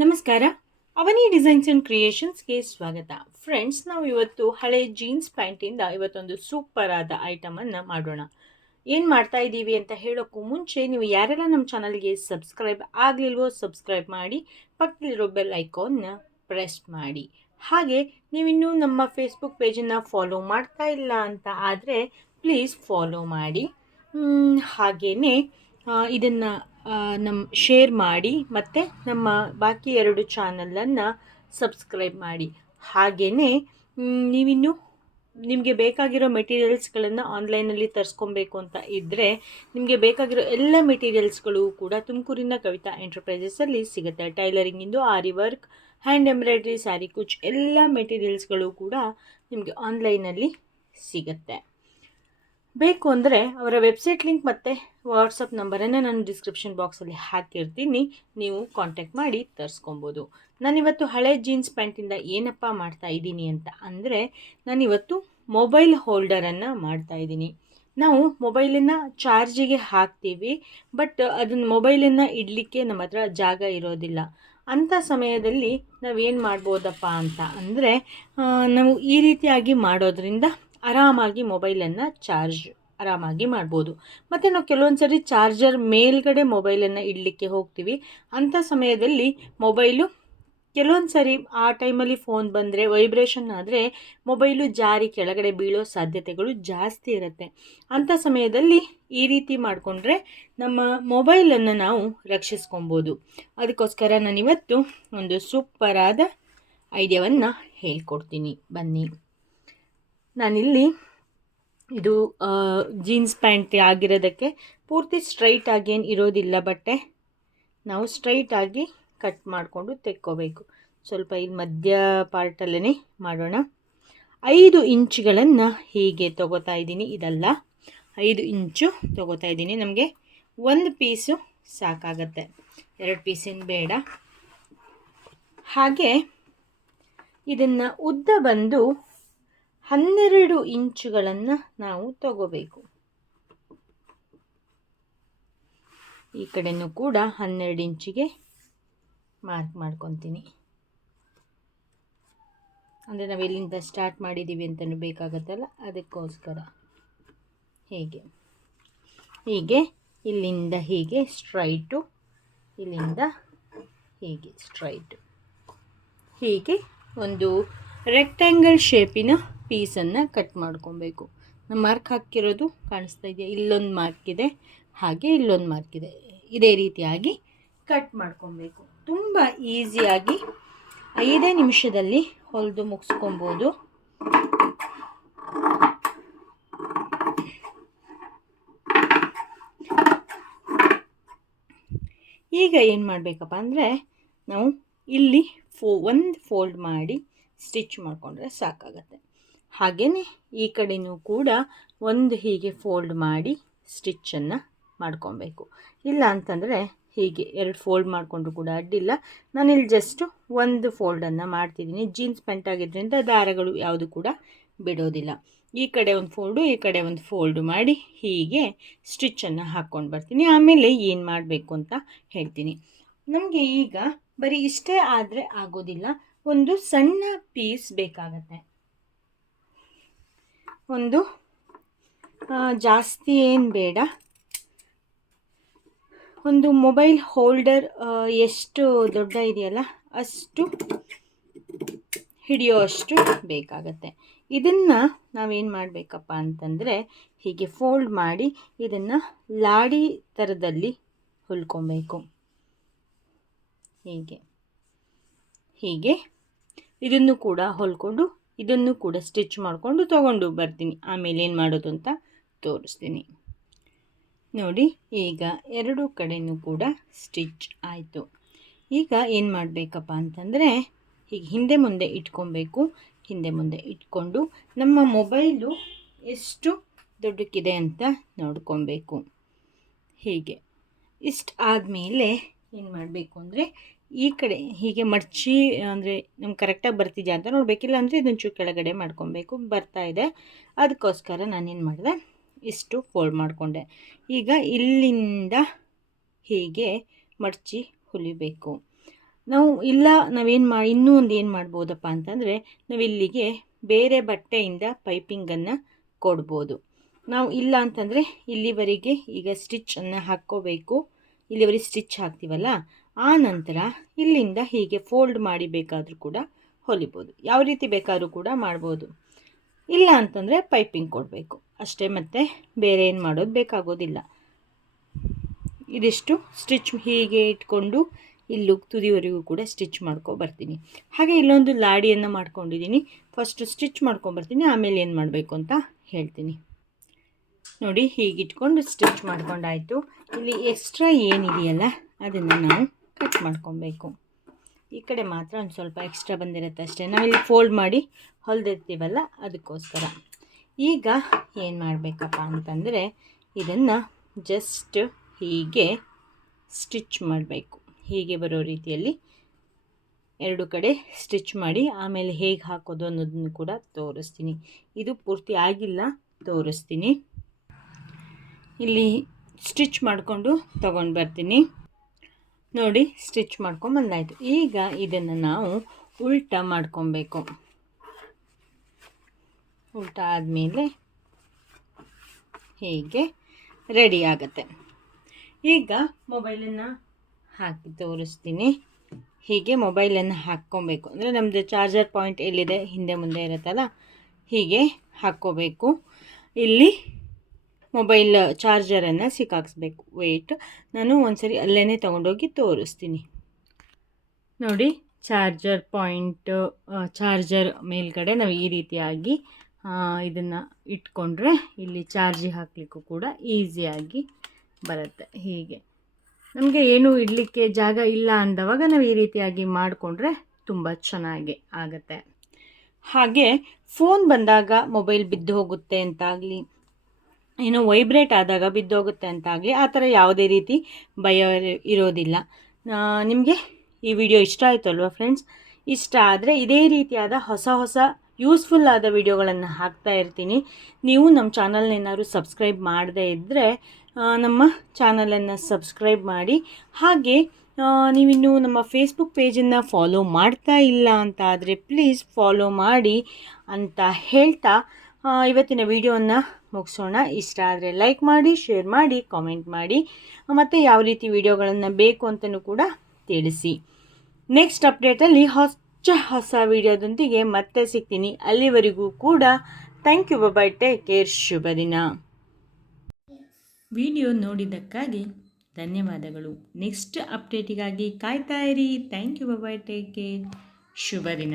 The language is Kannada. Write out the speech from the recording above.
ನಮಸ್ಕಾರ. ಅವನಿ ಡಿಸೈನ್ಸ್ ಆ್ಯಂಡ್ ಕ್ರಿಯೇಷನ್ಸ್ಗೆ ಸ್ವಾಗತ. ಫ್ರೆಂಡ್ಸ್ ನಾವು ಇವತ್ತು ಹಳೆ ಜೀನ್ಸ್ ಪ್ಯಾಂಟಿಂದ ಇವತ್ತೊಂದು ಸೂಪರ್ ಆದ ಐಟಮನ್ನು ಮಾಡೋಣ. ಏನು ಮಾಡ್ತಾ ಇದ್ದೀವಿ ಅಂತ ಹೇಳೋಕ್ಕೂ ಮುಂಚೆ ನೀವು ಯಾರೆಲ್ಲ ನಮ್ಮ ಚಾನಲ್ಗೆ ಸಬ್ಸ್ಕ್ರೈಬ್ ಆಗಲಿಲ್ವೋ ಸಬ್ಸ್ಕ್ರೈಬ್ ಮಾಡಿ, ಪಕ್ಕದಲ್ಲಿರೋ ಬೆಲ್ ಐಕಾನ್ನ ಪ್ರೆಸ್ ಮಾಡಿ. ಹಾಗೆ ನೀವಿನ್ನೂ ನಮ್ಮ ಫೇಸ್ಬುಕ್ ಪೇಜನ್ನು ಫಾಲೋ ಮಾಡ್ತಾ ಇಲ್ಲ ಅಂತ ಆದರೆ ಪ್ಲೀಸ್ ಫಾಲೋ ಮಾಡಿ. ಹಾಗೆಯೇ ಇದನ್ನು ನಮ್ಮ ಶೇರ್ ಮಾಡಿ ಮತ್ತು ನಮ್ಮ ಬಾಕಿ ಎರಡು ಚಾನಲನ್ನು ಸಬ್ಸ್ಕ್ರೈಬ್ ಮಾಡಿ. ಹಾಗೆಯೇ ನೀವಿನ್ನು ನಿಮಗೆ ಬೇಕಾಗಿರೋ ಮೆಟೀರಿಯಲ್ಸ್ಗಳನ್ನು ಆನ್ಲೈನಲ್ಲಿ ತರಿಸ್ಕೊಬೇಕು ಅಂತ ಇದ್ದರೆ ನಿಮಗೆ ಬೇಕಾಗಿರೋ ಎಲ್ಲ ಮೆಟೀರಿಯಲ್ಸ್ಗಳು ಕೂಡ ತುಮಕೂರಿನ ಕವಿತಾ ಎಂಟರ್ಪ್ರೈಸಸಲ್ಲಿ ಸಿಗುತ್ತೆ. ಟೈಲರಿಂಗಿಂದು aari work hand embroidery sari ಕುಚ್ ಎಲ್ಲ ಮೆಟೀರಿಯಲ್ಸ್ಗಳು ಕೂಡ ನಿಮಗೆ ಆನ್ಲೈನಲ್ಲಿ ಸಿಗುತ್ತೆ. ಬೇಕು ಅಂದರೆ ಅವರ ವೆಬ್ಸೈಟ್ ಲಿಂಕ್ ಮತ್ತು ವಾಟ್ಸಪ್ ನಂಬರನ್ನು ನಾನು ಡಿಸ್ಕ್ರಿಪ್ಷನ್ ಬಾಕ್ಸಲ್ಲಿ ಹಾಕಿರ್ತೀನಿ. ನೀವು ಕಾಂಟ್ಯಾಕ್ಟ್ ಮಾಡಿ ತರಿಸ್ಕೊಬೋದು. ನಾನಿವತ್ತು ಹಳೆ ಜೀನ್ಸ್ ಪ್ಯಾಂಟಿಂದ ಏನಪ್ಪ ಮಾಡ್ತಾ ಇದ್ದೀನಿ ಅಂತ ಅಂದರೆ ನಾನಿವತ್ತು ಮೊಬೈಲ್ ಹೋಲ್ಡರನ್ನು ಮಾಡ್ತಾ ಇದ್ದೀನಿ. ನಾವು ಮೊಬೈಲನ್ನು ಚಾರ್ಜಿಗೆ ಹಾಕ್ತೀವಿ ಬಟ್ ಅದನ್ನು ಮೊಬೈಲನ್ನು ಇಡಲಿಕ್ಕೆ ನಮ್ಮ ಹತ್ರ ಜಾಗ ಇರೋದಿಲ್ಲ. ಅಂಥ ಸಮಯದಲ್ಲಿ ನಾವೇನು ಮಾಡ್ಬೋದಪ್ಪ ಅಂತ ಅಂದರೆ ನಾವು ಈ ರೀತಿಯಾಗಿ ಮಾಡೋದ್ರಿಂದ ಆರಾಮಾಗಿ ಮೊಬೈಲನ್ನು ಚಾರ್ಜ್, ಆರಾಮಾಗಿ ಮಾಡ್ಬೋದು. ಮತ್ತು ನಾವು ಕೆಲವೊಂದು ಸರಿ ಚಾರ್ಜರ್ ಮೇಲ್ಗಡೆ ಮೊಬೈಲನ್ನು ಇಡಲಿಕ್ಕೆ ಹೋಗ್ತೀವಿ. ಅಂಥ ಸಮಯದಲ್ಲಿ ಮೊಬೈಲು ಕೆಲವೊಂದು ಸರಿ ಆ ಟೈಮಲ್ಲಿ ಫೋನ್ ಬಂದರೆ, ವೈಬ್ರೇಷನ್ ಆದರೆ ಮೊಬೈಲು ಜಾರಿ ಕೆಳಗಡೆ ಬೀಳೋ ಸಾಧ್ಯತೆಗಳು ಜಾಸ್ತಿ ಇರುತ್ತೆ. ಅಂಥ ಸಮಯದಲ್ಲಿ ಈ ರೀತಿ ಮಾಡಿಕೊಂಡ್ರೆ ನಮ್ಮ ಮೊಬೈಲನ್ನು ನಾವು ರಕ್ಷಿಸ್ಕೊಬೋದು. ಅದಕ್ಕೋಸ್ಕರ ನಾನಿವತ್ತು ಒಂದು ಸೂಪರಾದ ಐಡಿಯಾವನ್ನು ಹೇಳ್ಕೊಡ್ತೀನಿ. ಬನ್ನಿ. ನಾನಿಲ್ಲಿ ಇದು ಜೀನ್ಸ್ ಪ್ಯಾಂಟ್ ಆಗಿರೋದಕ್ಕೆ ಪೂರ್ತಿ ಸ್ಟ್ರೈಟ್ ಆಗೇನು ಇರೋದಿಲ್ಲ ಬಟ್ಟೆ. ನಾವು ಸ್ಟ್ರೈಟಾಗಿ ಕಟ್ ಮಾಡಿಕೊಂಡು ತೆಕ್ಕೋಬೇಕು. ಸ್ವಲ್ಪ ಇಲ್ಲಿ ಮಧ್ಯ ಪಾರ್ಟಲ್ಲೇ ಮಾಡೋಣ. ಐದು ಇಂಚುಗಳನ್ನು ಹೀಗೆ ತೊಗೋತಾ ಇದ್ದೀನಿ. ಇದಲ್ಲ, ಐದು ಇಂಚು ತೊಗೋತಾ ಇದ್ದೀನಿ. ನಮಗೆ ಒಂದು ಪೀಸು ಸಾಕಾಗತ್ತೆ. ಎರಡು ಪೀಸಿನ ಬೇಡ. ಹಾಗೆ ಇದನ್ನು ಉದ್ದ ಬಂದು ಹನ್ನೆರಡು ಇಂಚುಗಳನ್ನು ನಾವು ತಗೋಬೇಕು. ಈ ಕಡೆಯೂ ಕೂಡ ಹನ್ನೆರಡು ಇಂಚಿಗೆ ಮಾರ್ಕ್ ಮಾಡ್ಕೊತೀನಿ. ಅಂದರೆ ನಾವು ಎಲ್ಲಿಂದ ಸ್ಟಾರ್ಟ್ ಮಾಡಿದ್ದೀವಿ ಅಂತಲೂ ಬೇಕಾಗತ್ತಲ್ಲ, ಅದಕ್ಕೋಸ್ಕರ. ಹೀಗೆ? ಹೀಗೆ, ಇಲ್ಲಿಂದ ಹೀಗೆ, ಸ್ಟ್ರೈಟು, ಇಲ್ಲಿಂದ ಹೀಗೆ, ಸ್ಟ್ರೈಟು. ಹೀಗೆ ಒಂದು ರೆಕ್ಟ್ಯಾಂಗಲ್ ಶೇಪಿನ ಪೀಸನ್ನು ಕಟ್ ಮಾಡ್ಕೊಬೇಕು. ಮಾರ್ಕ್ ಹಾಕಿರೋದು ಕಾಣಿಸ್ತಾ ಇದೆಯಾ ಇಲ್ಲೊಂದು ಮಾರ್ಕ್ ಇದೆ. ಹಾಗೆ ಇಲ್ಲೊಂದು ಮಾರ್ಕ್ ಇದೆ. ಇದೇ ರೀತಿಯಾಗಿ ಕಟ್ ಮಾಡ್ಕೊಬೇಕು. ತುಂಬ ಈಸಿಯಾಗಿ ಐದೇ ನಿಮಿಷದಲ್ಲಿ ಹೊಲಿದು ಮುಗಿಸ್ಕೊಬೋದು. ಈಗ ಏನು ಮಾಡಬೇಕಪ್ಪ ಅಂದರೆ ನಾವು ಇಲ್ಲಿ ಫೋ, ಒಂದು ಫೋಲ್ಡ್ ಮಾಡಿ ಸ್ಟಿಚ್ ಮಾಡಿಕೊಂಡ್ರೆ ಸಾಕಾಗತ್ತೆ. ಹಾಗೆಯೇ ಈ ಕಡೆಯೂ ಕೂಡ ಒಂದು ಹೀಗೆ ಫೋಲ್ಡ್ ಮಾಡಿ ಸ್ಟಿಚ್ಚನ್ನು ಮಾಡ್ಕೊಬೇಕು. ಇಲ್ಲ ಅಂತಂದರೆ ಹೀಗೆ ಎರಡು ಫೋಲ್ಡ್ ಮಾಡಿಕೊಂಡ್ರು ಕೂಡ ಅಡ್ಡಿಲ್ಲ. ನಾನಿಲ್ಲಿ ಜಸ್ಟು ಒಂದು ಫೋಲ್ಡನ್ನು ಮಾಡ್ತಿದ್ದೀನಿ. ಜೀನ್ಸ್ ಪ್ಯಾಂಟ್ ಆಗಿದ್ದರಿಂದ ದಾರಗಳು ಯಾವುದು ಕೂಡ ಬಿಡೋದಿಲ್ಲ. ಈ ಕಡೆ ಒಂದು ಫೋಲ್ಡು ಈ ಕಡೆ ಒಂದು ಫೋಲ್ಡು ಮಾಡಿ ಹೀಗೆ ಸ್ಟಿಚ್ಚನ್ನು ಹಾಕ್ಕೊಂಡು ಬರ್ತೀನಿ. ಆಮೇಲೆ ಏನು ಮಾಡಬೇಕು ಅಂತ ಹೇಳ್ತೀನಿ. ನಮಗೆ ಈಗ ಬರೀ ಇಷ್ಟೇ ಆದರೆ ಆಗೋದಿಲ್ಲ. ಒಂದು ಸಣ್ಣ ಪೀಸ್ ಬೇಕಾಗತ್ತೆ. ಒಂದು ಜಾಸ್ತಿ ಏನು ಬೇಡ. ಒಂದು ಮೊಬೈಲ್ ಹೋಲ್ಡರ್ ಎಷ್ಟು ದೊಡ್ಡ ಇದೆಯಲ್ಲ, ಅಷ್ಟು ಹಿಡಿಯೋ ಅಷ್ಟು ಬೇಕಾಗತ್ತೆ. ಇದನ್ನು ನಾವೇನು ಮಾಡಬೇಕಪ್ಪ ಅಂತಂದರೆ, ಹೀಗೆ ಫೋಲ್ಡ್ ಮಾಡಿ ಇದನ್ನು ಲಾಡಿ ಥರದಲ್ಲಿ ಹೊಲ್ಕೊಬೇಕು. ಹೀಗೆ. ಹೀಗೆ ಇದನ್ನು ಕೂಡ ಹೊಲ್ಕೊಂಡು ಇದನ್ನು ಕೂಡ ಸ್ಟಿಚ್ ಮಾಡಿಕೊಂಡು ತೊಗೊಂಡು ಬರ್ತೀನಿ. ಆಮೇಲೆ ಏನು ಮಾಡೋದು ಅಂತ ತೋರಿಸ್ತೀನಿ. ನೋಡಿ, ಈಗ ಎರಡು ಕಡೆಯೂ ಕೂಡ ಸ್ಟಿಚ್ ಆಯಿತು. ಈಗ ಏನು ಮಾಡಬೇಕಪ್ಪ ಅಂತಂದರೆ, ಹೀಗೆ ಹಿಂದೆ ಮುಂದೆ ಇಟ್ಕೊಬೇಕು. ಹಿಂದೆ ಮುಂದೆ ಇಟ್ಕೊಂಡು ನಮ್ಮ ಮೊಬೈಲು ಎಷ್ಟು ದೊಡ್ಡಕ್ಕಿದೆ ಅಂತ ನೋಡ್ಕೊಬೇಕು. ಹೀಗೆ. ಇಷ್ಟು ಆದಮೇಲೆ ಏನು ಮಾಡಬೇಕು ಅಂದರೆ ಈ ಕಡೆ ಹೀಗೆ ಮಡಚಿ, ಅಂದರೆ ನಮ್ಗೆ ಕರೆಕ್ಟಾಗಿ ಬರ್ತಿದೆಯಾ ಅಂತ ನೋಡಬೇಕಿಲ್ಲ ಅಂದರೆ ಇದೊಂಚೂರು ಚೂರು ಕೆಳಗಡೆ ಮಾಡ್ಕೊಬೇಕು, ಬರ್ತಾ ಇದೆ. ಅದಕ್ಕೋಸ್ಕರ ನಾನೇನು ಮಾಡಿದೆ, ಇಷ್ಟು ಫೋಲ್ಡ್ ಮಾಡಿಕೊಂಡೆ. ಈಗ ಇಲ್ಲಿಂದ ಹೀಗೆ ಮಡಚಿ ಹೊಲಿಬೇಕು. ನಾವು ಇಲ್ಲ, ನಾವೇನು ಮಾ, ಇನ್ನೂ ಒಂದು ಏನು ಮಾಡ್ಬೋದಪ್ಪ ಅಂತಂದರೆ, ನಾವಿಲ್ಲಿಗೆ ಬೇರೆ ಬಟ್ಟೆಯಿಂದ ಪೈಪಿಂಗನ್ನು ಕೊಡ್ಬೋದು. ನಾವು ಇಲ್ಲ ಅಂತಂದರೆ ಇಲ್ಲಿವರೆಗೆ ಈಗ ಸ್ಟಿಚ್ಚನ್ನು ಹಾಕ್ಕೋಬೇಕು. ಇಲ್ಲಿವರೆಗೆ ಸ್ಟಿಚ್ ಹಾಕ್ತೀವಲ್ಲ ಆ ನಂತರ ಇಲ್ಲಿಂದ ಹೀಗೆ ಫೋಲ್ಡ್ ಮಾಡಿ ಬೇಕಾದರೂ ಕೂಡ ಹೊಲಿಬೋದು. ಯಾವ ರೀತಿ ಬೇಕಾದರೂ ಕೂಡ ಮಾಡ್ಬೋದು. ಇಲ್ಲ ಅಂತಂದರೆ ಪೈಪಿಂಗ್ ಕೊಡಬೇಕು. ಅಷ್ಟೇ ಮತ್ತೆ ಬೇರೆ ಏನು ಮಾಡೋದು ಬೇಕಾಗೋದಿಲ್ಲ. ಇದಿಷ್ಟು ಸ್ಟಿಚ್ ಹೀಗೆ ಇಟ್ಕೊಂಡು ಇಲ್ಲೂ ತುದಿವರೆಗೂ ಕೂಡ ಸ್ಟಿಚ್ ಬರ್ತೀನಿ. ಹಾಗೆ ಇಲ್ಲೊಂದು ಲಾಡಿಯನ್ನು ಮಾಡ್ಕೊಂಡಿದ್ದೀನಿ ಫಸ್ಟು ಸ್ಟಿಚ್ ಮಾಡ್ಕೊಂಬರ್ತೀನಿ ಆಮೇಲೆ ಏನು ಮಾಡಬೇಕು ಅಂತ ಹೇಳ್ತೀನಿ. ನೋಡಿ, ಹೀಗಿಟ್ಕೊಂಡು ಸ್ಟಿಚ್ ಮಾಡ್ಕೊಂಡಾಯಿತು. ಇಲ್ಲಿ ಎಕ್ಸ್ಟ್ರಾ ಏನಿದೆಯಲ್ಲ, ಅದನ್ನು ನಾವು ಕಟ್ ಮಾಡ್ಕೊಬೇಕು. ಈ ಕಡೆ ಮಾತ್ರ ಒಂದು ಸ್ವಲ್ಪ ಎಕ್ಸ್ಟ್ರಾ ಬಂದಿರುತ್ತೆ ಅಷ್ಟೇ. ನಾವಿಲ್ಲಿ ಫೋಲ್ಡ್ ಮಾಡಿ ಹೊಲಿದಿರ್ತೀವಲ್ಲ, ಅದಕ್ಕೋಸ್ಕರ. ಈಗ ಏನು ಮಾಡಬೇಕಪ್ಪ ಅಂತಂದರೆ, ಇದನ್ನು ಜಸ್ಟ್ ಹೀಗೆ ಸ್ಟಿಚ್ ಮಾಡಬೇಕು. ಹೀಗೆ ಬರೋ ರೀತಿಯಲ್ಲಿ ಎರಡು ಕಡೆ ಸ್ಟಿಚ್ ಮಾಡಿ, ಆಮೇಲೆ ಹೇಗೆ ಹಾಕೋದು ಅನ್ನೋದನ್ನು ಕೂಡ ತೋರಿಸ್ತೀನಿ. ಇದು ಪೂರ್ತಿ ಆಗಿಲ್ಲ, ತೋರಿಸ್ತೀನಿ. ಇಲ್ಲಿ ಸ್ಟಿಚ್ ಮಾಡಿಕೊಂಡು ತಗೊಂಡು ಬರ್ತೀನಿ. ನೋಡಿ ಸ್ಟಿಚ್ ಮಾಡ್ಕೊಂಬಂದಾಯಿತು ಈಗ ಇದನ್ನು ನಾವು ಉಲ್ಟ ಮಾಡ್ಕೊಬೇಕು. ಉಲ್ಟ ಆದಮೇಲೆ ಹೀಗೆ ರೆಡಿ ಆಗುತ್ತೆ. ಈಗ ಮೊಬೈಲನ್ನು ಹಾಕಿ ತೋರಿಸ್ತೀನಿ. ಹೀಗೆ ಮೊಬೈಲನ್ನು ಹಾಕ್ಕೊಬೇಕು. ಅಂದರೆ ನಮ್ಮದು ಚಾರ್ಜರ್ ಪಾಯಿಂಟ್ ಎಲ್ಲಿದೆ? ಹಿಂದೆ ಮುಂದೆ ಇರುತ್ತಲ್ಲ? ಹೀಗೆ ಹಾಕ್ಕೋಬೇಕು. ಇಲ್ಲಿ ಮೊಬೈಲ್ ಚಾರ್ಜರನ್ನು ಸಿಕ್ಕಾಕ್ಸ್ಬೇಕು. ವೆಯ್ಟ್ ನಾನು ಒಂದ್ಸರಿ ಅಲ್ಲೇ ತೊಗೊಂಡೋಗಿ ತೋರಿಸ್ತೀನಿ. ನೋಡಿ, ಚಾರ್ಜರ್ ಪಾಯಿಂಟ್ ಚಾರ್ಜರ್ ಮೇಲ್ಗಡೆ ನಾವು ಈ ರೀತಿಯಾಗಿ ಇದನ್ನು ಇಟ್ಕೊಂಡ್ರೆ ಇಲ್ಲಿ ಚಾರ್ಜಿ ಹಾಕಲಿಕ್ಕೂ ಕೂಡ ಈಸಿಯಾಗಿ ಬರುತ್ತೆ. ಹೀಗೆ. ನಮಗೆ ಏನು ಇಡಲಿಕ್ಕೆ ಜಾಗ ಇಲ್ಲ ಅಂದವಾಗ ನಾವು ಈ ರೀತಿಯಾಗಿ ಮಾಡಿಕೊಂಡ್ರೆ ತುಂಬ ಚೆನ್ನಾಗಿ ಆಗುತ್ತೆ. ಹಾಗೆ ಫೋನ್ ಬಂದಾಗ ಮೊಬೈಲ್ ಬಿದ್ದು ಹೋಗುತ್ತೆ ಅಂತಾಗಲಿ ಏನೋ ವೈಬ್ರೇಟ್ ಆದಾಗ ಬಿದ್ದೋಗುತ್ತೆ ಅಂತಾಗಲಿ ಆ ಥರ ಯಾವುದೇ ರೀತಿ ಭಯ ಇರೋದಿಲ್ಲ. ನಿಮಗೆ ಈ ವಿಡಿಯೋ ಇಷ್ಟ ಆಯಿತು ಅಲ್ವಾ ಫ್ರೆಂಡ್ಸ್ ಇಷ್ಟ ಆದರೆ ಇದೇ ರೀತಿಯಾದ ಹೊಸ ಹೊಸ ಯೂಸ್ಫುಲ್ ಆದ ವಿಡಿಯೋಗಳನ್ನು ಹಾಕ್ತಾ ಇರ್ತೀನಿ. ನೀವು ನಮ್ಮ ಚಾನಲ್ನೇನಾದ್ರು ಸಬ್ಸ್ಕ್ರೈಬ್ ಮಾಡದೇ ಇದ್ದರೆ ನಮ್ಮ ಚಾನಲನ್ನು ಸಬ್ಸ್ಕ್ರೈಬ್ ಮಾಡಿ. ಹಾಗೆ ನೀವಿನ್ನೂ ನಮ್ಮ ಫೇಸ್ಬುಕ್ ಪೇಜನ್ನು ಫಾಲೋ ಮಾಡ್ತಾ ಇಲ್ಲ ಅಂತ ಆದರೆ ಪ್ಲೀಸ್ ಫಾಲೋ ಮಾಡಿ ಅಂತ ಹೇಳ್ತಾ ಇವತ್ತಿನ ವಿಡಿಯೋನ ಮುಗಿಸೋಣ. ಇಷ್ಟ ಆದರೆ ಲೈಕ್ ಮಾಡಿ ಶೇರ್ ಮಾಡಿ ಕಾಮೆಂಟ್ ಮಾಡಿ. ಮತ್ತು ಯಾವ ರೀತಿ ವಿಡಿಯೋಗಳನ್ನು ಬೇಕು ಅಂತಲೂ ಕೂಡ ತಿಳಿಸಿ. ನೆಕ್ಸ್ಟ್ ಅಪ್ಡೇಟಲ್ಲಿ ಹೊಸ ಹೊಸ ವಿಡಿಯೋದೊಂದಿಗೆ ಮತ್ತೆ ಸಿಗ್ತೀನಿ. ಅಲ್ಲಿವರೆಗೂ ಕೂಡ thank you bye bye take care ಶುಭ ದಿನ. ವಿಡಿಯೋ ನೋಡಿದ್ದಕ್ಕಾಗಿ ಧನ್ಯವಾದಗಳು. ನೆಕ್ಸ್ಟ್ ಅಪ್ಡೇಟಿಗಾಗಿ ಕಾಯ್ತಾ ಇರಿ. Thank you bye bye take care ಶುಭ ದಿನ.